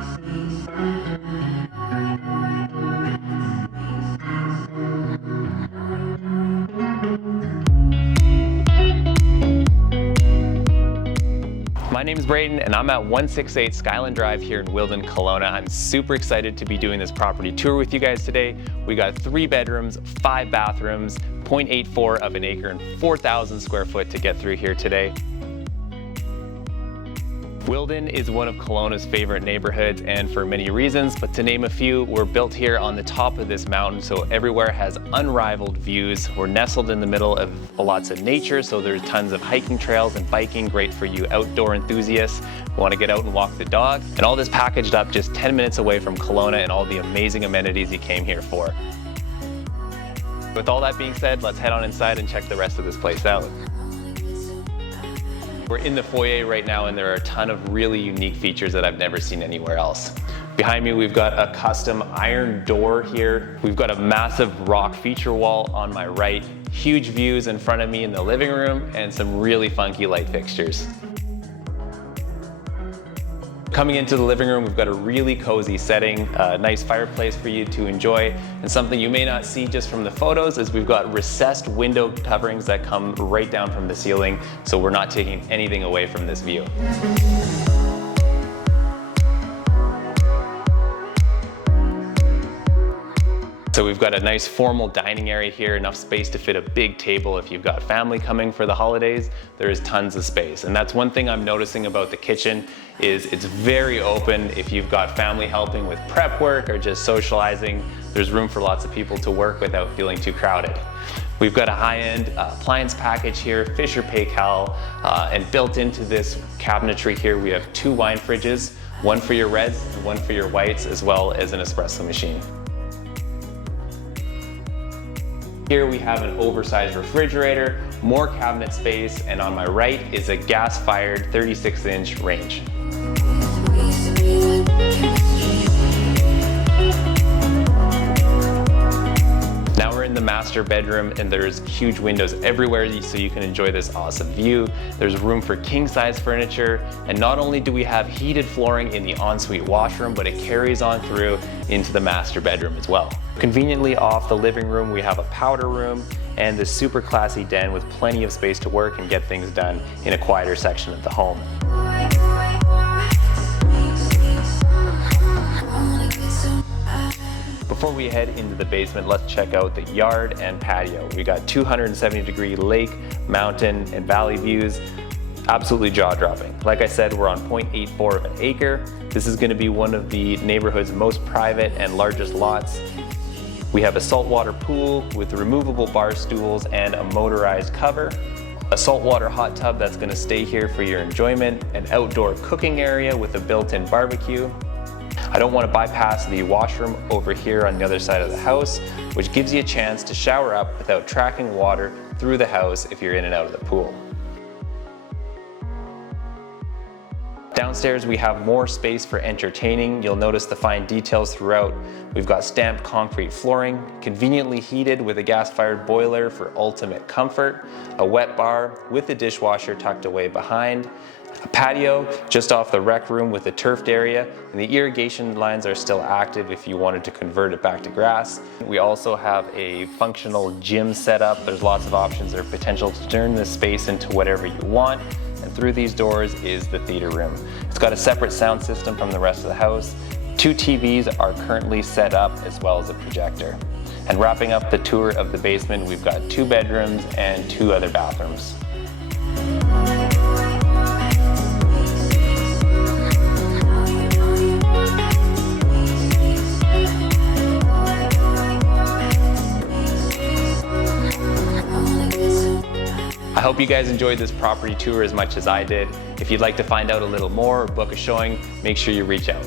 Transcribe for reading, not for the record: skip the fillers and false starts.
My name is Braden and I'm at 168 Skyland Drive here in Wilden, Kelowna. I'm super excited to be doing this property tour with you guys today. We got 3 bedrooms, 5 bathrooms, 0.84 of an acre and 4,000 square foot to get through here today. Wilden is one of Kelowna's favorite neighborhoods, and for many reasons, but to name a few, we're built here on the top of this mountain, so everywhere has unrivaled views. We're nestled in the middle of lots of nature, so there's tons of hiking trails and biking, great for you outdoor enthusiasts who want to get out and walk the dog. And all this packaged up just 10 minutes away from Kelowna and all the amazing amenities you came here for. With all that being said, let's head on inside and check the rest of this place out. We're in the foyer right now and there are a ton of really unique features that I've never seen anywhere else. Behind me we've got a custom iron door here. We've got a massive rock feature wall on my right, huge views in front of me in the living room, and some really funky light fixtures. Coming into the living room, we've got a really cozy setting, a nice fireplace for you to enjoy, and something you may not see just from the photos is we've got recessed window coverings that come right down from the ceiling, so we're not taking anything away from this view. So we've got a nice formal dining area here, enough space to fit a big table if you've got family coming for the holidays. There is tons of space, and that's one thing I'm noticing about the kitchen is it's very open. If you've got family helping with prep work or just socializing, there's room for lots of people to work without feeling too crowded. We've got a high-end appliance package here, Fisher Paykel, and built into this cabinetry here we have 2 wine fridges, one for your reds and one for your whites, as well as an espresso machine. Here we have an oversized refrigerator, more cabinet space, and on my right is a gas-fired 36-inch range. Now we're in the master bedroom and there's huge windows everywhere so you can enjoy this awesome view. There's room for king-size furniture, and not only do we have heated flooring in the ensuite washroom, but it carries on through into the master bedroom as well. Conveniently off the living room, we have a powder room and this super classy den with plenty of space to work and get things done in a quieter section of the home. Before we head into the basement, let's check out the yard and patio. We got 270-degree lake, mountain, and valley views. Absolutely jaw-dropping. Like I said, we're on 0.84 of an acre. This is going to be one of the neighborhood's most private and largest lots. We have a saltwater pool with removable bar stools and a motorized cover, a saltwater hot tub that's going to stay here for your enjoyment, an outdoor cooking area with a built-in barbecue. I don't want to bypass the washroom over here on the other side of the house, which gives you a chance to shower up without tracking water through the house if you're in and out of the pool. Downstairs we have more space for entertaining. You'll notice the fine details throughout. We've got stamped concrete flooring, conveniently heated with a gas-fired boiler for ultimate comfort, a wet bar with a dishwasher tucked away behind, a patio just off the rec room with a turfed area, and the irrigation lines are still active if you wanted to convert it back to grass. We also have a functional gym set up. There's lots of options or potential to turn this space into whatever you want. And through these doors is the theater room. It's got a separate sound system from the rest of the house. 2 TVs are currently set up, as well as a projector. And wrapping up the tour of the basement, we've got 2 bedrooms and 2 other bathrooms. I hope you guys enjoyed this property tour as much as I did. If you'd like to find out a little more or book a showing, make sure you reach out.